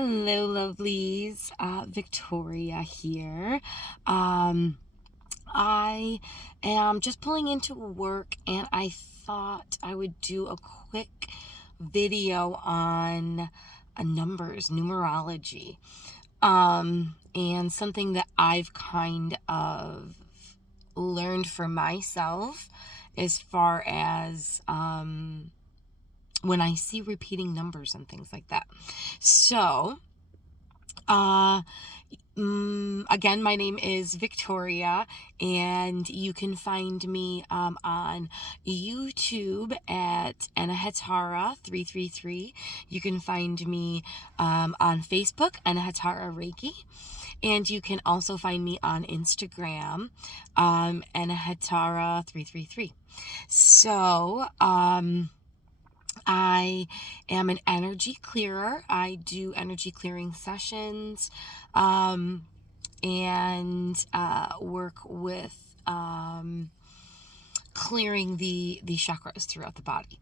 Hello, lovelies. Victoria here. I am just pulling into work, and I thought I would do a quick video on numerology, and something that I've kind of learned for myself as far as when I see repeating numbers and things like that. So, again, my name is Victoria, and you can find me on YouTube at Anahatara 333. You can find me on Facebook, Anahatara Reiki, and you can also find me on Instagram, Anahatara 333. So, I am an energy clearer. I do energy clearing sessions, and work with clearing the chakras throughout the body.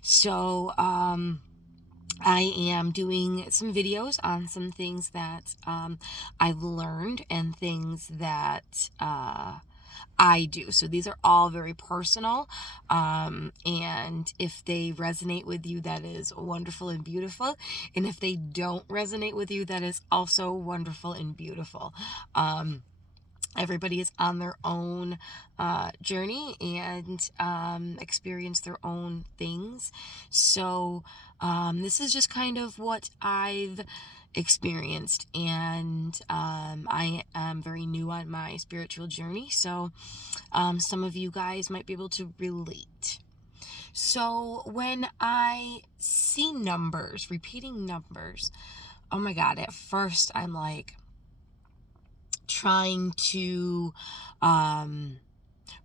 So I am doing some videos on some things that I've learned and things that I do. So these are all very personal. And if they resonate with you, that is wonderful and beautiful. And if they don't resonate with you, that is also wonderful and beautiful. Everybody is on their own journey and experience their own things. So this is just kind of what I've experienced, and I am very new on my spiritual journey, so some of you guys might be able to relate. So when I see numbers, repeating numbers, oh my God, at first I'm like trying to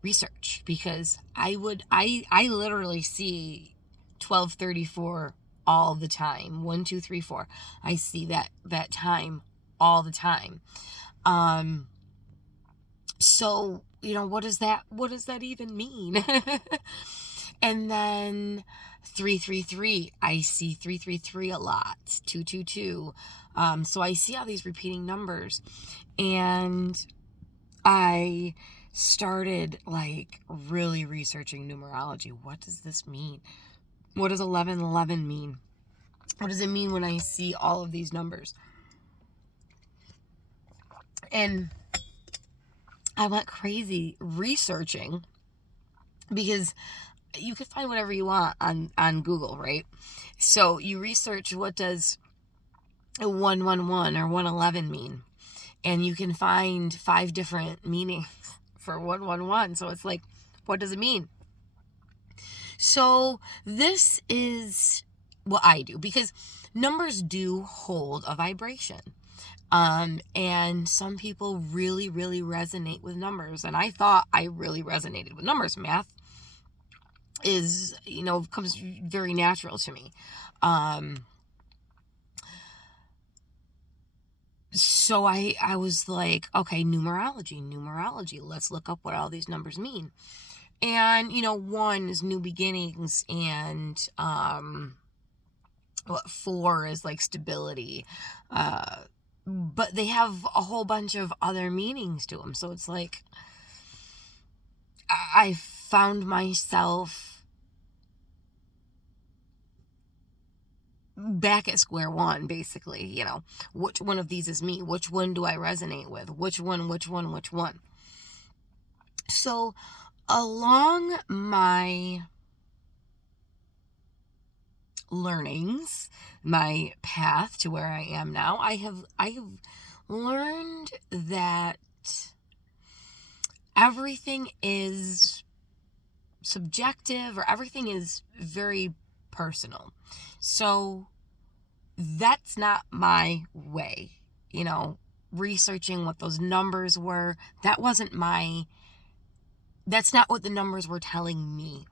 research, because I literally see 1234 all the time. 1 2 3 4. I see that time all the time. So what does that even mean? And then 333, I see 333 a lot. 222. So I see all these repeating numbers, and I started like really researching numerology. What does this mean? What does 1111 mean? What does it mean when I see all of these numbers? And I went crazy researching, because you can find whatever you want on Google, right? So you research, what does 111 or 111 mean? And you can find 5 different meanings for 111. So it's like, what does it mean? So this is what I do, because numbers do hold a vibration. And some people really, really resonate with numbers. And I thought I really resonated with numbers. Math is, comes very natural to me. So I was like, okay, numerology, let's look up what all these numbers mean. And, 1 is new beginnings, and 4 is like stability. But they have a whole bunch of other meanings to them. So it's like, I found myself back at square one, basically. Which one of these is me? Which one do I resonate with? Which one? So along my learnings, my path to where I am now, I have learned that everything is subjective, or everything is very personal. So that's not my way, researching what those numbers were. That's not what the numbers were telling me.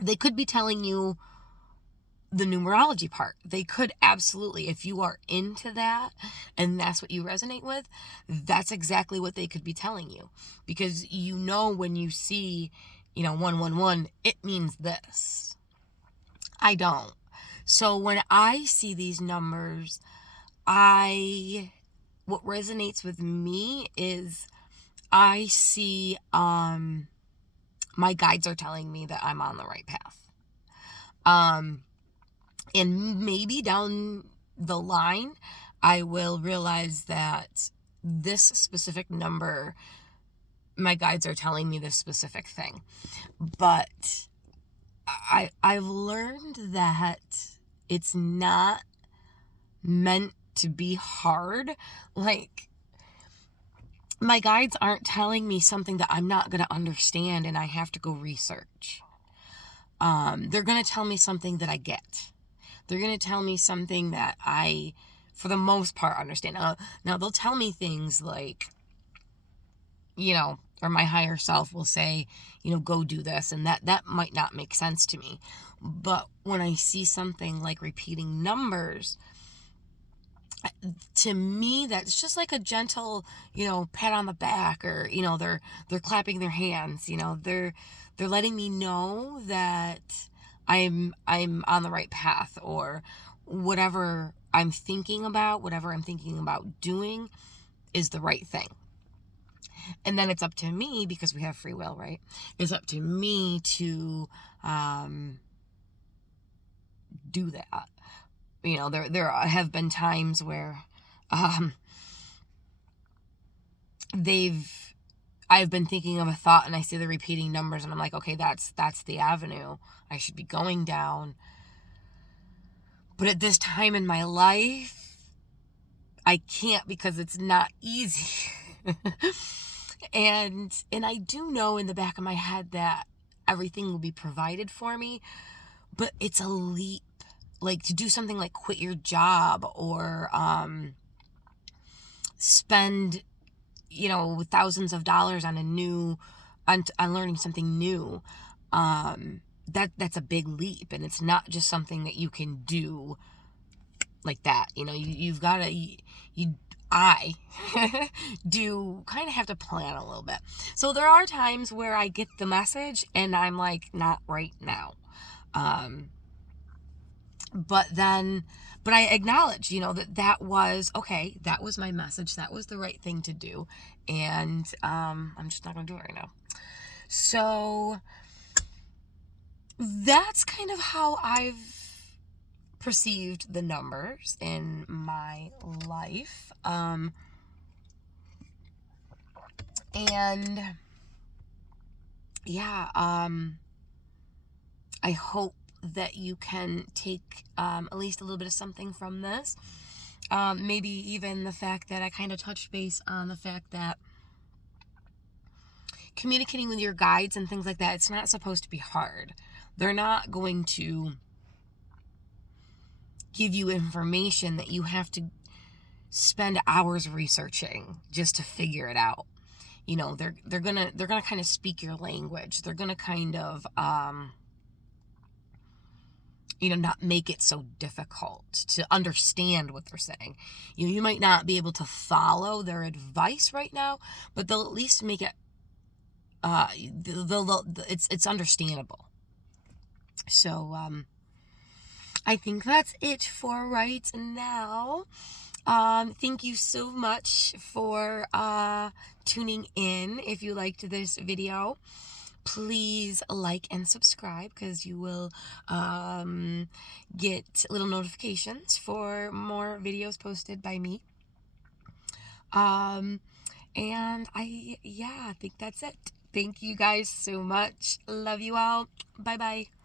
They could be telling you the numerology part. They could absolutely, if you are into that and that's what you resonate with, that's exactly what they could be telling you. Because when you see, 111, it means this. I don't. So when I see these numbers, what resonates with me is I see, my guides are telling me that I'm on the right path. And maybe down the line, I will realize that this specific number, my guides are telling me this specific thing. But I've learned that it's not meant to be hard. Like, my guides aren't telling me something that I'm not going to understand and I have to go research. They're going to tell me something that I get. They're going to tell me something that I, for the most part, understand. Now they'll tell me things like, or my higher self will say, go do this. And that might not make sense to me. But when I see something like repeating numbers, to me, that's just like a gentle, pat on the back, or, they're clapping their hands, they're letting me know that I'm on the right path, or whatever I'm thinking about doing is the right thing. And then it's up to me, because we have free will, right? It's up to me to do that. There have been times where I've been thinking of a thought and I see the repeating numbers and I'm like, okay, that's the avenue I should be going down. But at this time in my life, I can't, because it's not easy. and I do know in the back of my head that everything will be provided for me, but it's a leap. Like, to do something like quit your job, or spend thousands of dollars on on learning something new, that's a big leap, and it's not just something that you can do like that. You've got to I do kind of have to plan a little bit. So there are times where I get the message and I'm like, not right now. But I acknowledge, that was okay. That was my message. That was the right thing to do. And I'm just not going to do it right now. So that's kind of how I've perceived the numbers in my life. And yeah, I hope that you can take at least a little bit of something from this. Maybe even the fact that I kind of touched base on the fact that communicating with your guides and things like that, it's not supposed to be hard. They're not going to give you information that you have to spend hours researching just to figure it out. They're gonna kind of speak your language. They're gonna kind of not make it so difficult to understand what they're saying. You might not be able to follow their advice right now, but they'll at least make it it's understandable. So I think that's it for right now. Thank you so much for tuning in. If you liked this video, please like and subscribe, because you will get little notifications for more videos posted by me. And I think that's it. Thank you guys so much. Love you all. Bye bye.